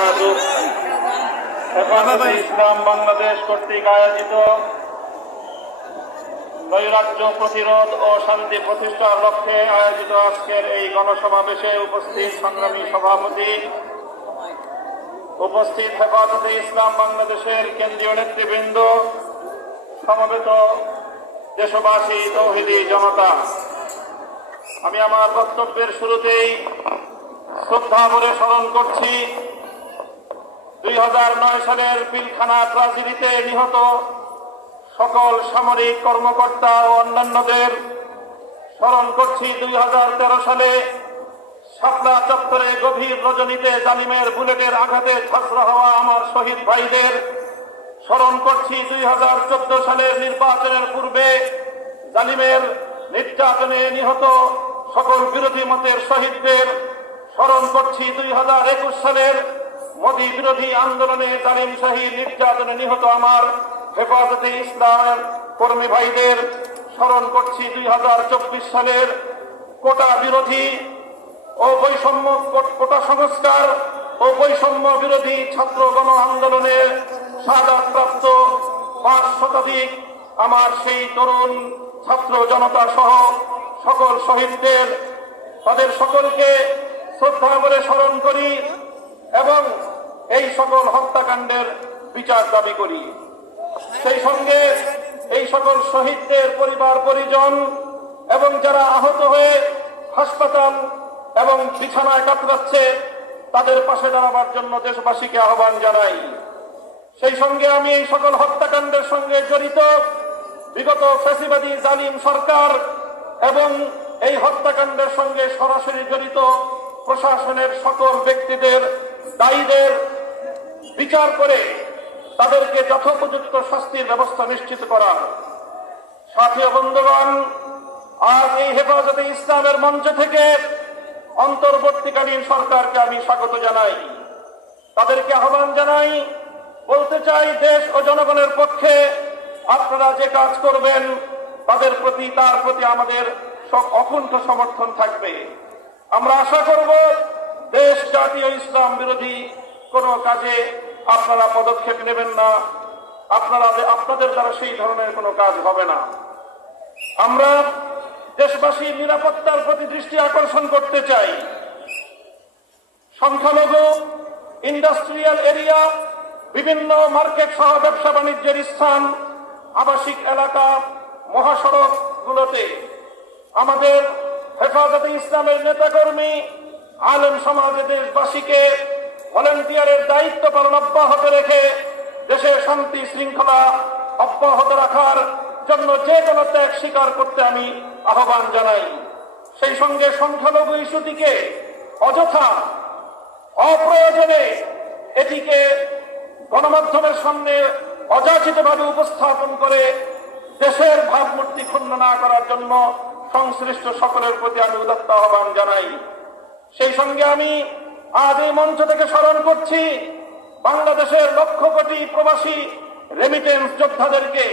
বারাকাতুহু। হেফাজতে ইসলাম বাংলাদেশ কর্তৃক আয়োজিত নৈরাজ্য প্রতিরোধ ও শান্তি প্রতিষ্ঠার লক্ষ্যে আয়োজিত আজকের এই গণসমাবেশে উপস্থিত সংগ্রামী সভাপতি, উপস্থিত হেফাজতে ইসলাম বাংলাদেশের কেন্দ্রীয় নেতৃবৃন্দ, সমবেত দেশবাসী, তৌহিদি জনতা, আমি আমার বক্তব্যের শুরুতেই শ্রদ্ধা ভরে স্মরণ করছি 2009 সালের পিলখানা ট্রাজেডিতে নিহত সকল সামরিক কর্মকর্তা ও অন্যান্যদের। স্মরণ করছি 2013 সালে শাপলা চত্বরে গভীর রজনীতে জালিমের বুলেটের আঘাতে ঝাঁঝরা হওয়া আমার শহীদ ভাইদের। স্মরণ করছি 2014 সালের নির্বাচনের পূর্বে জালিমের নির্যাতনে নিহত সকল বিরোধী মতের শহীদদের। স্মরণ করছি 2021 সালের মোদী বিরোধী আন্দোলনে জালিম শাহী নির্যাতনে নিহত আমার হেফাজতে ইসলামের কর্মী ভাইদের। স্মরণ করছি 2024 সালের কোটা বিরোধী ও বৈষম্য কোটা সংস্কার ও বৈষম্য বিরোধী ছাত্র গণ আন্দোলনে শাহাদাতপ্রাপ্ত 5 শতাধিক আমার সেই তরুণ ছাত্র জনতা সহ সকল শহীদদের। তাদের সকলকে শ্রদ্ধা করে স্মরণ করি এবং এই সকল হত্যাকাণ্ডের বিচার দাবি করি। সেই সঙ্গে এই সকল শহীদদের পরিবার পরিজন এবং যারা আহত হয়ে হাসপাতাল এবং বিছানায় কাতরাচ্ছে তাদের পাশে দাঁড়াবার জন্য দেশবাসীকে আহ্বান জানাই। সেই সঙ্গে আমি এই সকল হত্যাকাণ্ডের সঙ্গে জড়িত বিগত ফ্যাসিবাদী জালিম সরকার এবং এই হত্যাকাণ্ডের সঙ্গে সরাসরি জড়িত প্রশাসনের সকল ব্যক্তিদের, দায়ীদের বিচার করে তাদেরকে যথোপযুক্ত শাস্তির ব্যবস্থা নিশ্চিত করা। সাথী ও বন্ধুগণ, আজ এই হেফাজতে ইসলামের মঞ্চ থেকে অন্তর্বর্তীকালীন সরকারকে আমি স্বাগত জানাই, তাদেরকে আহ্বান জানাই, বলতে চাই দেশ ও জনগণের পক্ষে আপনারা যে কাজ করবেন তার প্রতি আমাদের অকুণ্ঠ সমর্থন থাকবে। আমরা আশা করব দেশ, জাতীয় ইসলাম বিরোধী কোনো কাজে আপনারা পদক্ষেপ নেবেন না, আপনাদের দ্বারা সেই ধরনের কোনো কাজ হবে না। আমরা দেশবাসীর নিরাপত্তার প্রতি দৃষ্টি আকর্ষণ করতে চাই। সংখ্যালঘু, ইন্ডাস্ট্রিয়াল এরিয়া, বিভিন্ন মার্কেট সহ ব্যবসা বাণিজ্যের স্থান, আবাসিক এলাকা, মহাসড়ক গুলোতে আমাদের হেফাজতে ইসলামের নেতাকর্মী, আলেম সমাজে দেশবাসীকে ভলেন্টিয়ারের দায়িত্ব পালন অব্যাহত রেখে দেশের শান্তি শৃঙ্খলা অব্যাহত রাখার জন্য যে কোনো ত্যাগ স্বীকার করতে আমি আহ্বান জানাই। সেই সঙ্গে সংখ্যালঘু ইস্যুটিকে অযথা অপ্রয়োজনে এটিকে গণমাধ্যমের সামনে অযাচিতভাবে উপস্থাপন করে দেশের ভাবমূর্তি ক্ষুণ্ণ না করার জন্য সংশ্লিষ্ট সকলের প্রতি আমি উদাত্ত আহ্বান জানাই। সেই সঙ্গে আমি আজ এই মঞ্চ থেকে স্মরণ করছি বাংলাদেশের লক্ষ কোটি প্রবাসী রেমিটেন্স যোদ্ধাদেরকে,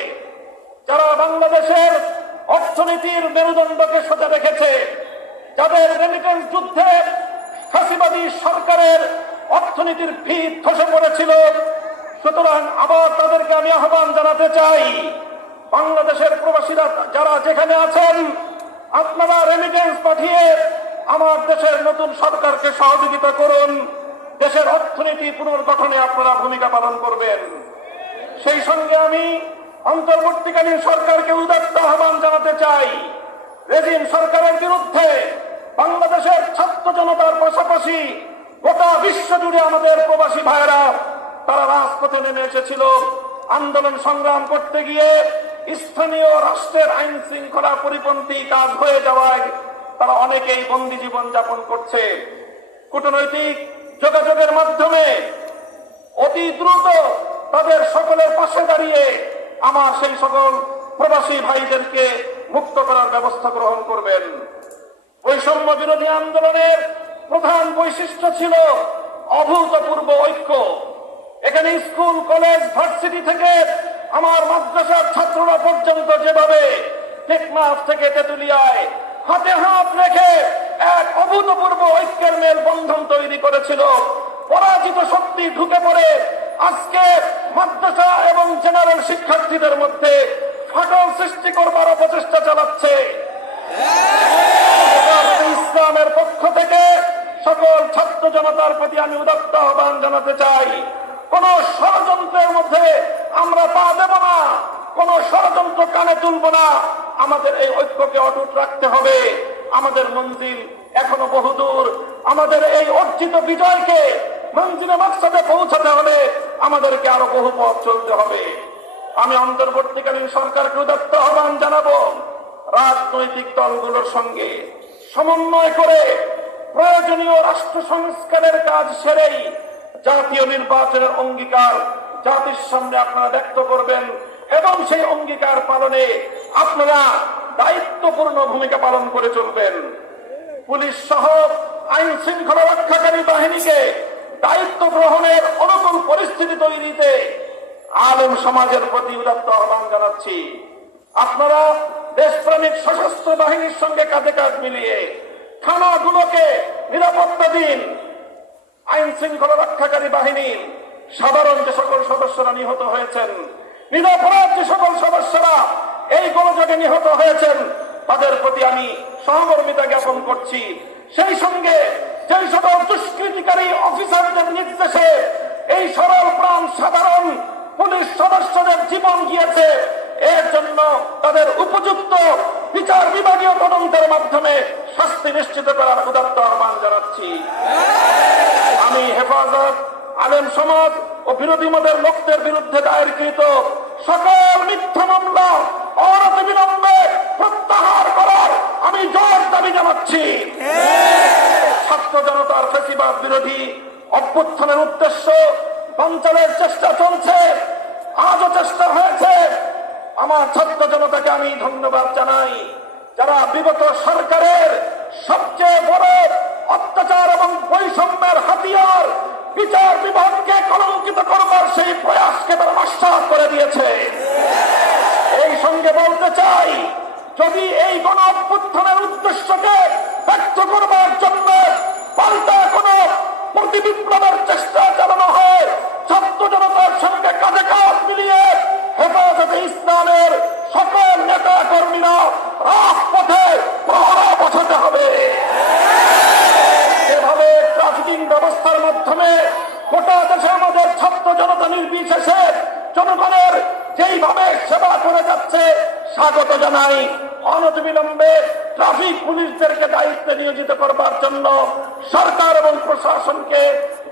যারা বাংলাদেশের অর্থনীতির মেরুদণ্ডকে সোজা রেখেছে, যাদের রেমিটেন্স যুদ্ধে ফ্যাসিবাদী সরকারের অর্থনীতির ভিত ধসে পড়েছিল। সুতরাং আবার তাদেরকে আমি আহ্বান জানাতে চাই, বাংলাদেশের প্রবাসীরা যারা যেখানে আছেন, আপনারা রেমিটেন্স পাঠিয়ে আমার দেশের নতুন সরকারকে সহযোগিতা করুন। দেশের অর্থনীতি পুনর্গঠনে আপনারা ভূমিকা পালন করবেন। সেই সঙ্গে আমি অন্তর্বর্তীকালীন সরকারকে উদাত্ত আহ্বান জানাতে চাই, রেজিম সরকারের বিরুদ্ধে বাংলাদেশের ছাত্র জনতার পাশাপাশি গোটা বিশ্ব জুড়ে আমাদের প্রবাসী ভাইয়েরা তারা রাজপথে নেমে এসেছিল। আন্দোলন সংগ্রাম করতে গিয়ে স্থানীয় রাষ্ট্রের আইন শৃঙ্খলা পরিপন্থী কাজ হয়ে যাওয়ায় তারা অনেকেই বন্দী জীবন যাপন করছে। কূটনৈতিক যোগাযোগের মাধ্যমে অতি দ্রুত তাদের সকলের পাশে দাঁড়িয়ে আমার সেই সকল প্রবাসী ভাইদেরকে মুক্ত করার ব্যবস্থা গ্রহণ করবেন। বৈষম্য বিরোধী আন্দোলনের প্রধান বৈশিষ্ট্য ছিল অভূতপূর্ব ঐক্য। এখানে স্কুল, কলেজ, ভার্সিটি থেকে আমার মাদ্রাসার ছাত্ররা পর্যন্ত যেভাবে টেকনাফ থেকে তেতুলিয়ায় হাতে হাত রেখে এক অভূতপূর্ব ঐক্যের মেল বন্ধন তৈরি করেছিল, পরাজিত শক্তি ঢুকে পড়ে আজকে মাদ্রাসা এবং জেনারেল শিক্ষার্থীদের মধ্যে ফাটল সৃষ্টি করবার প্রচেষ্টা চালাচ্ছে। ইসলামের পক্ষ থেকে সকল ছাত্র জনতার প্রতি আমি উদাত্ত আহ্বান জানাতে চাই, কোন ষড়যন্ত্রের মধ্যে আমরা পা দেব না, কোন ষড়যন্ত্র কানে তুলব না। আমাদের এই ঐক্যকে অটুট রাখতে হবে। আমাদের মঞ্জিল এখনো বহুদূর। আমাদের এই অর্জিত বিজয়কে মঞ্জিলে মাকসাদে পৌঁছাতে হলে আমাদেরকে আরো বহু পথ চলতে হবে। আমি অন্তর্বর্তীকালীন সরকারকে উদাত্ত আহ্বান জানাবো, রাজনৈতিক দলগুলোর সঙ্গে সমন্বয় করে প্রয়োজনীয় রাষ্ট্র সংস্কারের কাজ সেরেই জাতীয় নির্বাচনের অঙ্গীকার জাতির সামনে আপনারা ব্যক্ত করবেন এবং সেই অঙ্গীকার পালনে আপনারা দায়িত্বপূর্ণ ভূমিকা পালন করে চলবেন। পুলিশ সহ আইন শৃঙ্খলা রক্ষাকারী বাহিনীকে দায়িত্ব গ্রহণের অনুকূল পরিস্থিতি তৈরিতে আলেম সমাজের প্রতি উদাত্ত আহ্বান জানাচ্ছি। আপনারা দেশপ্রেমিক সশস্ত্র বাহিনীর সঙ্গে কাঁধে কাঁধ মিলিয়ে থানাগুলোকে নিরাপত্তা দিন। আইন শৃঙ্খলা রক্ষাকারী বাহিনীর সাধারণ যে সকল সদস্যরা নিহত হয়েছেন, নিরপরাধ যে সকল সদস্যরা এই গোলযোগে নিহত হয়েছেন, তাদের প্রতি আমি সহমর্মিতা জ্ঞাপন করছি। সেই সঙ্গে যে সকল দুষ্কৃতিকারী অফিসারদের নির্দেশে এই সরল প্রাণ সাধারণ পুলিশ সদস্যদের জীবন গিয়েছে, এর জন্য তাদের উপযুক্ত বিচার বিভাগীয় তদন্তের মাধ্যমে শাস্তি নিশ্চিত করার উদাত্ত আহ্বান জানাচ্ছি। আমি হেফাজত, আলেম সমাজ ও বিরোধী মতের লোকদের বিরুদ্ধে দায়েরকৃত সকল মিথ্যা মামলা অনতিবিলম্বে প্রত্যাহার করার আমি জোর দাবি জানাচ্ছি। ছাত্র জনতার ফ্যাসিবাদ বিরোধী অভ্যুত্থানের উদ্দেশ্য বানচালের চেষ্টা চলছে, আজও চেষ্টা হয়েছে। আমার ছাত্র জনতাকে আমি ধন্যবাদ জানাই, যারা বিগত সরকারের সবচেয়ে বড় অত্যাচার এবং বৈষম্যের হাতিয়ার বিচার বিভাগকে কলঙ্কিত করবার সেই প্রয়াসকে তারা নস্যাৎ করে দিয়েছে। এই সঙ্গে বলতে চাই, যদি এই গণ অভ্যুত্থানের উদ্দেশ্যকে ব্যক্ত করবার জন্য পাল্টা কোন প্রতিবিপ্লবের চেষ্টা চালানো হয়, ছাত্র জনতার সঙ্গে কাঁধে কাঁধ মিলিয়ে হেফাজতে ইসলামের সকল নেতা কর্মীরা রাজপথে প্রহরা বসাতে হবে। এভাবে ট্রাফিকিং ব্যবস্থার মাধ্যমে গোটা দেশে আমাদের ছাত্র জনতা নির্বিশেষে জনগণের যেইভাবে সেবা করে যাচ্ছে স্বাগত জানাই। অনতিবিলম্বে ট্রাফিক পুলিশদেরকে দায়িত্বে নিয়োজিত করবার জন্য সরকার এবং প্রশাসনকে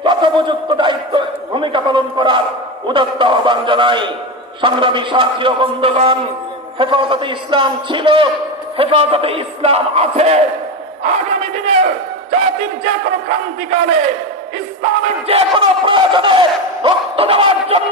যথোপযুক্ত দায়িত্ব ভূমিকা পালন করার উদাত্ত আহ্বান জানাই। সংগ্রামী সাথী ও বন্ধুগণ, হেফাজতে ইসলাম ছিল, হেফাজতে ইসলাম আছে। আগামী দিনের জাতির যে কোনো ক্রান্তিকালে ইসলামের যে কোনো প্রয়োজনে রক্ত দেওয়ার জন্য